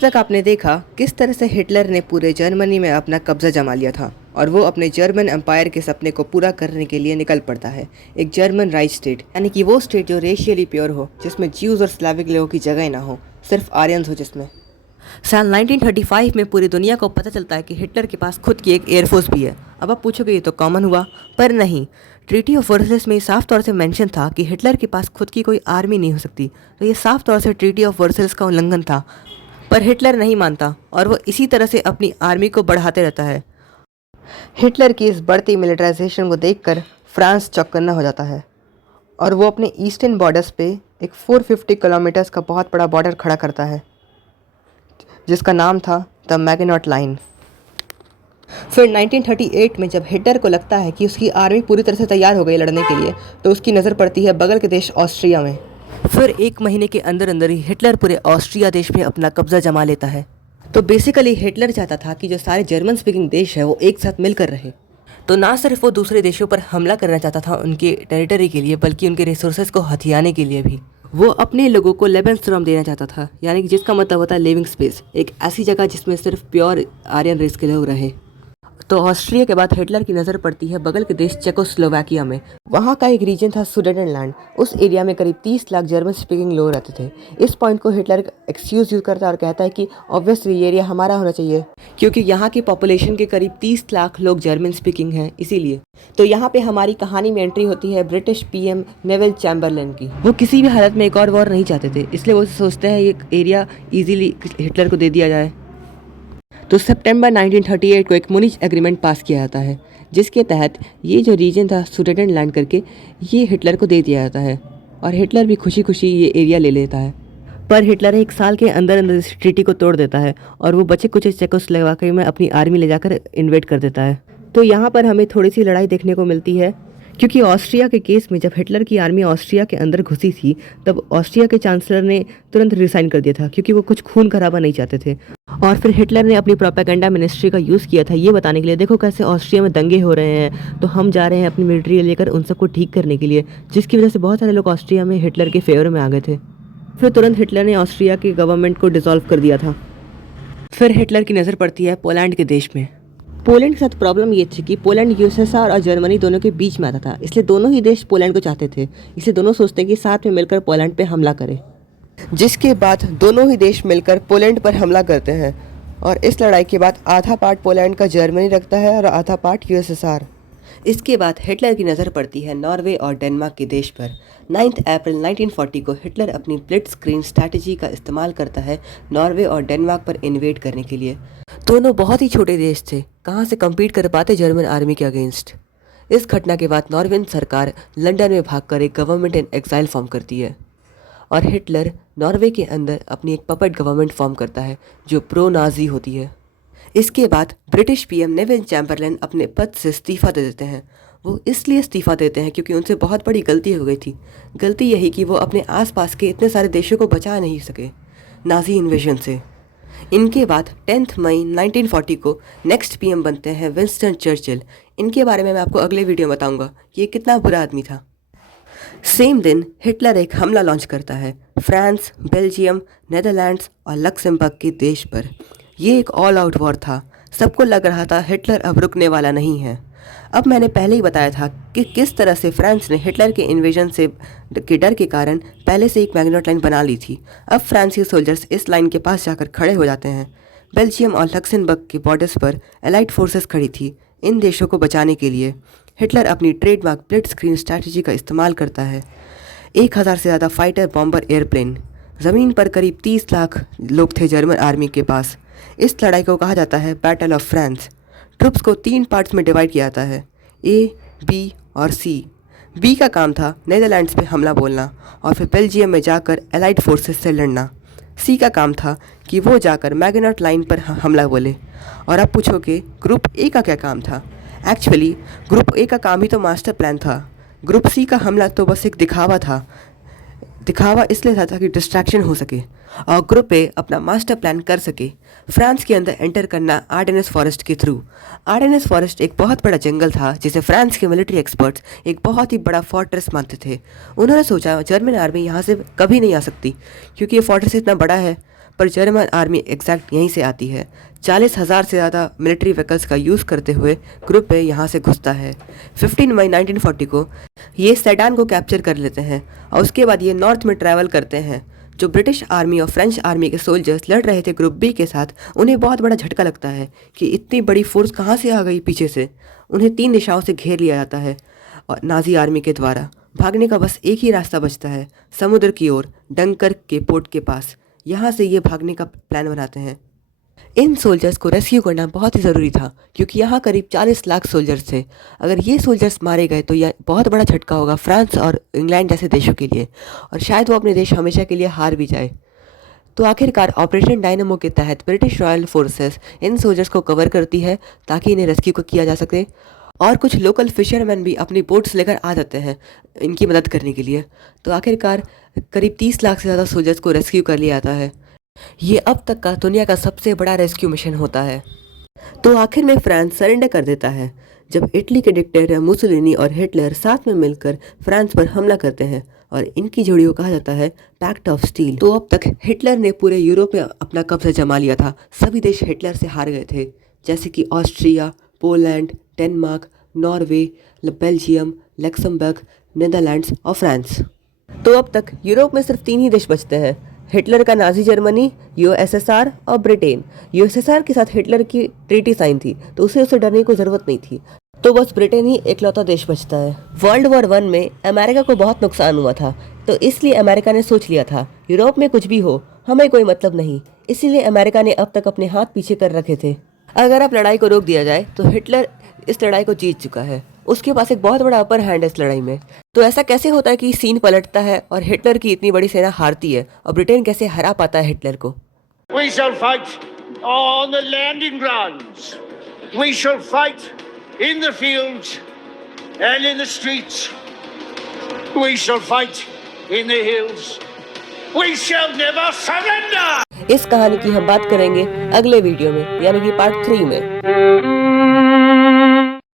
तक आपने देखा किस तरह से हिटलर ने पूरे जर्मनी में अपना कब्जा जमा लिया था और वो अपने जर्मन एम्पायर के सपने को पूरा करने के लिए निकल पड़ता है। एक जर्मन राइच स्टेट, यानी कि वो स्टेट जो रेशियली प्योर हो, जिसमें ज्यूज और स्लाविक लोगों की जगह ना हो, सिर्फ आर्यंस हो जिसमें। साल 1935 में पूरी दुनिया को पता चलता है कि हिटलर के पास खुद की एक एयरफोर्स भी है। अब आप पूछोगे ये तो कॉमन हुआ, पर नहीं। ट्रीटी ऑफ वर्सल्स में साफ तौर से मेंशन था कि हिटलर के पास खुद की कोई आर्मी नहीं हो सकती, तो ये साफ तौर से ट्रीटी ऑफ वर्सल्स का उल्लंघन था। पर हिटलर नहीं मानता और वो इसी तरह से अपनी आर्मी को बढ़ाते रहता है। हिटलर की इस बढ़ती मिलिटराइजेशन को देखकर फ्रांस चौकन्ना हो जाता है और वो अपने ईस्टर्न बॉर्डर्स पे एक 450 किलोमीटर्स का बहुत बड़ा बॉर्डर खड़ा करता है, जिसका नाम था द मैगिनॉट लाइन। फिर 1938 में जब हिटलर को लगता है कि उसकी आर्मी पूरी तरह से तैयार हो गई लड़ने के लिए, तो उसकी नज़र पड़ती है बगल के देश ऑस्ट्रिया में। फिर एक महीने के अंदर अंदर ही हिटलर पूरे ऑस्ट्रिया देश में अपना कब्जा जमा लेता है। तो बेसिकली हिटलर चाहता था कि जो सारे जर्मन स्पीकिंग देश है वो एक साथ मिलकर रहे। तो ना सिर्फ वो दूसरे देशों पर हमला करना चाहता था उनके टेरिटरी के लिए, बल्कि उनके रिसोर्सेज को हथियाने के लिए भी। वो अपने लोगों को लेबेनस्ट्रॉम देना चाहता था, यानी कि जिसका मतलब होता है लिविंग स्पेस, एक ऐसी जगह जिसमें सिर्फ प्योर आर्यन रेस के लोग रहे। तो ऑस्ट्रिया के बाद हिटलर की नज़र पड़ती है बगल के देश चेकोस्लोवाकिया में। वहाँ का एक रीजन था सुडेटनलैंड। उस एरिया में करीब 30 लाख जर्मन स्पीकिंग लोग रहते थे। इस पॉइंट को हिटलर एक्सक्यूज यूज करता है और कहता है कि ऑब्वियसली ये एरिया हमारा होना चाहिए, क्योंकि यहाँ की पॉपुलेशन के करीब 30 लाख लोग जर्मन स्पीकिंग हैं, इसीलिए। तो यहाँ पे हमारी कहानी में एंट्री होती है ब्रिटिश पीएम नेविल चैम्बरलेन की। वो किसी भी हालत में एक और वॉर नहीं चाहते थे, इसलिए वो सोचते हैं ये एरिया ईजिली हिटलर को दे दिया जाए। तो सितंबर 1938 को एक मुनिच एग्रीमेंट पास किया जाता है, जिसके तहत ये जो रीजन था सुडेटनलैंड करके, ये हिटलर को दे दिया जाता है और हिटलर भी खुशी खुशी ये एरिया ले लेता है। पर हिटलर एक साल के अंदर अंदर इस ट्रीटी को तोड़ देता है और वो बचे कुछ चेकोस्लोवाकिया में अपनी आर्मी ले जाकर इन्वेड कर देता है। तो यहाँ पर हमें थोड़ी सी लड़ाई देखने को मिलती है, क्योंकि ऑस्ट्रिया के केस में जब हिटलर की आर्मी ऑस्ट्रिया के अंदर घुसी थी, तब ऑस्ट्रिया के चांसलर ने तुरंत रिसाइन कर दिया था, क्योंकि वो कुछ खून खराबा नहीं चाहते थे। और फिर हिटलर ने अपनी प्रोपेगेंडा मिनिस्ट्री का यूज़ किया था ये बताने के लिए, देखो कैसे ऑस्ट्रिया में दंगे हो रहे हैं, तो हम जा रहे हैं अपनी मिलिट्री लेकर उन सबको ठीक करने के लिए, जिसकी वजह से बहुत सारे लोग ऑस्ट्रिया में हिटलर के फेवर में आ गए थे। फिर तुरंत हिटलर ने ऑस्ट्रिया की गवर्नमेंट को डिसॉल्व कर दिया था। फिर हिटलर की नज़र पड़ती है पोलैंड के देश में। पोलैंड के साथ प्रॉब्लम ये थी कि पोलैंड यूएसएसआर और जर्मनी दोनों के बीच में आता था, इसलिए दोनों ही देश पोलैंड को चाहते थे। इसलिए दोनों सोचते हैं कि साथ में मिलकर पोलैंड पे हमला करें, जिसके बाद दोनों ही देश मिलकर पोलैंड पर हमला करते हैं। और इस लड़ाई के बाद आधा पार्ट पोलैंड का जर्मनी रखता है और आधा पार्ट यूएसएसआर। इसके बाद हिटलर की नज़र पड़ती है नॉर्वे और डेनमार्क के देश पर। 9 अप्रैल 1940 को हिटलर अपनी ब्लिट्जक्रीग स्ट्रैटेजी का इस्तेमाल करता है नॉर्वे और डेनमार्क पर इन्वेड करने के लिए। दोनों बहुत ही छोटे देश थे, कहाँ से कम्पीट कर पाते जर्मन आर्मी के अगेंस्ट। इस घटना के बाद नॉर्वेन सरकार लंदन में भागकर एक गवर्नमेंट इन एक्साइल फॉर्म करती है और हिटलर नॉर्वे के अंदर अपनी एक पपेट गवर्नमेंट फॉर्म करता है जो प्रो नाजी होती है। इसके बाद ब्रिटिश पीएम नेविल चैम्बरलेन अपने पद से इस्तीफ़ा दे देते हैं। वो इसलिए इस्तीफ़ा देते हैं क्योंकि उनसे बहुत बड़ी गलती हो गई थी। गलती यही कि वो अपने आसपास के इतने सारे देशों को बचा नहीं सके नाजी इन्वेजन से। इनके बाद 10 मई 1940 को नेक्स्ट पीएम बनते हैं विंस्टन चर्चिल। इनके बारे में मैं आपको अगले वीडियो में बताऊंगा कि ये कितना बुरा आदमी था। सेम दिन हिटलर एक हमला लॉन्च करता है फ्रांस, बेल्जियम, नेदरलैंड्स और लक्समबर्ग के देश पर। ये एक ऑल आउट वॉर था। सबको लग रहा था हिटलर अब रुकने वाला नहीं है। अब मैंने पहले ही बताया था कि किस तरह से फ्रांस ने हिटलर के इन्वेजन से के डर के कारण पहले से एक मैग्नेट लाइन बना ली थी। अब फ्रांसीसी सोल्जर्स इस लाइन के पास जाकर खड़े हो जाते हैं। बेल्जियम और लक्समबर्ग के बॉर्डर्स पर एलाइड फोर्सेस खड़ी थी इन देशों को बचाने के लिए। हिटलर अपनी ट्रेडमार्क ब्लिट्जक्रीग स्ट्रैटेजी का इस्तेमाल करता है। 1000 से ज़्यादा फाइटर बॉम्बर एयरप्लेन, ज़मीन पर करीब 30 लाख लोग थे जर्मन आर्मी के पास। इस लड़ाई को कहा जाता है बैटल ऑफ फ्रांस। ट्रुप्स को 3 पार्ट्स में डिवाइड किया जाता है, ए, बी और सी। बी का काम था नीदरलैंड्स पे हमला बोलना और फिर बेल्जियम में जाकर एलाइड फोर्सेस से लड़ना। सी का काम था कि वो जाकर मैग्नेट लाइन पर हमला बोले। और अब पूछोगे ग्रुप ए का क्या काम था? एक्चुअली ग्रुप ए का काम ही तो मास्टर प्लान था। ग्रुप सी का हमला तो बस एक दिखावा था। दिखावा इसलिए था ताकि डिस्ट्रैक्शन हो सके और ग्रुप ए अपना मास्टर प्लान कर सके। फ्रांस के अंदर एंटर करना आर्डेनेस फॉरेस्ट के थ्रू। आर्डेनेस फॉरेस्ट एक बहुत बड़ा जंगल था जिसे फ्रांस के मिलिट्री एक्सपर्ट्स एक बहुत ही बड़ा फोर्ट्रेस मानते थे। उन्होंने सोचा जर्मन आर्मी यहाँ से कभी नहीं आ सकती क्योंकि ये फोर्ट्रेस इतना बड़ा है, पर जर्मन आर्मी एग्जैक्ट यहीं से आती है। 40,000 से ज़्यादा मिलिट्री व्हीकल्स का यूज़ करते हुए ग्रुप ए यहाँ से घुसता है। 15 मई 1940 को ये सेडान को कैप्चर कर लेते हैं और उसके बाद ये नॉर्थ में ट्रैवल करते हैं। जो ब्रिटिश आर्मी और फ्रेंच आर्मी के सोल्जर्स लड़ रहे थे ग्रुप बी के साथ, उन्हें बहुत बड़ा झटका लगता है कि इतनी बड़ी फोर्स कहाँ से आ गई पीछे से। उन्हें 3 दिशाओं से घेर लिया जाता है और नाजी आर्मी के द्वारा। भागने का बस एक ही रास्ता बचता है, समुद्र की ओर, डंकर्क के पोर्ट के पास। यहाँ से ये भागने का प्लान बनाते हैं। इन सोल्जर्स को रेस्क्यू करना बहुत ही ज़रूरी था क्योंकि यहाँ करीब 40 लाख सोल्जर्स थे। अगर ये सोल्जर्स मारे गए तो यह बहुत बड़ा झटका होगा फ्रांस और इंग्लैंड जैसे देशों के लिए, और शायद वो अपने देश हमेशा के लिए हार भी जाए। तो आखिरकार ऑपरेशन डायनामो के तहत British royal forces in soldiers को कवर करती है ताकि इन्हें रेस्क्यू किया जा सके, और कुछ लोकल फिशरमैन भी अपनी बोट्स लेकर आ जाते हैं इनकी मदद करने के लिए। तो आखिरकार करीब 30 लाख से ज़्यादा सोल्जर्स को रेस्क्यू कर लिया जाता है। ये अब तक का दुनिया का सबसे बड़ा रेस्क्यू मिशन होता है। तो आखिर में फ्रांस सरेंडर कर देता है जब इटली के डिक्टेटर मुसोलिनी और हिटलर साथ में मिलकर फ्रांस पर हमला करते हैं, और इनकी जोड़ी को कहा जाता है पैक्ट ऑफ स्टील। तो अब तक हिटलर ने पूरे यूरोप में अपना कब्जा जमा लिया था। सभी देश हिटलर से हार गए थे, जैसे कि Austria, Poland, Denmark, Norway, Belgium, Luxembourg, Netherlands और फ्रांस। तो अब तक यूरोप में सिर्फ 3 ही देश बचते हैं, हिटलर का नाजी जर्मनी, यूएसएसआर और ब्रिटेन। यूएसएसआर के साथ हिटलर की ट्रीटी साइन थी तो उसे डरने की जरूरत नहीं थी, तो बस ब्रिटेन ही इकलौता देश बचता है। वर्ल्ड वॉर 1 में अमेरिका को बहुत नुकसान हुआ था, तो इसलिए अमेरिका ने सोच लिया था यूरोप में कुछ भी हो हमें कोई मतलब नहीं। इसीलिए अमेरिका ने अब तक अपने हाथ पीछे कर रखे थे। अगर अब लड़ाई को रोक दिया जाए तो हिटलर इस लड़ाई को जीत चुका है, उसके पास एक बहुत बड़ा अपर हैंड है इस लड़ाई में। तो ऐसा कैसे होता है कि सीन पलटता है और हिटलर की इतनी बड़ी सेना हारती है, और ब्रिटेन कैसे हरा पाता है हिटलर को? We shall fight on the landing grounds. We shall fight in the fields and in the streets. We shall fight in the hills. We shall never surrender. इस कहानी की हम बात करेंगे अगले वीडियो में, यानी कि पार्ट 3 में।